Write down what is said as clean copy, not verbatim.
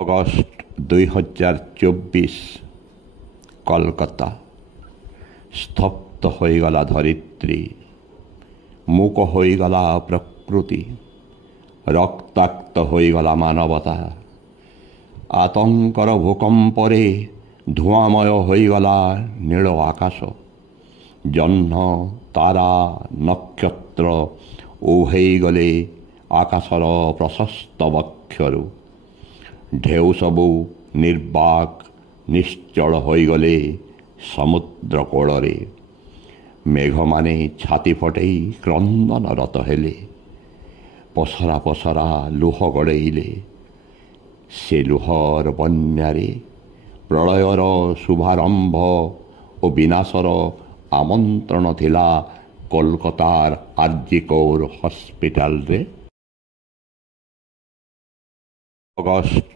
August 2024 Kolkata. ସ୍ତବ୍ଧ ହୋଇଗଲା ଧରିତ୍ରୀ, ମୂକ ହୋଇଗଲା ପ୍ରକୃତି, ରକ୍ତାକ୍ତ ହୋଇଗଲା ମାନବତା। ଆତଙ୍କର ଭୂକମ୍ପରେ ଧୂଆଁମୟ ହୋଇଗଲା ନୀଳ ଆକାଶ। ଜହ୍ନ, ତାରା, ନକ୍ଷତ୍ର ଓହ୍ଲାଇଗଲେ ଆକାଶର ପ୍ରଶସ୍ତ ବକ୍ଷରୁ। ଢେଉ ସବୁ ନିର୍ବାକ ନିଶ୍ଚଳ ହୋଇଗଲେ ସମୁଦ୍ର କୋଳରେ। ମେଘମାନେ ଛାତି ଫଟେଇ କ୍ରନ୍ଦନରତ ହେଲେ, ପସରା ପସରା ଲୁହ ଗଡ଼େଇଲେ। ସେ ଲୁହର ବନ୍ୟାରେ ପ୍ରଳୟର ଶୁଭାରମ୍ଭ ଓ ବିନାଶର ଆମନ୍ତ୍ରଣ ଥିଲା କୋଲକାତାର ଆର୍ଜି କୌର ହସ୍ପିଟାଲରେ। ଅଗଷ୍ଟ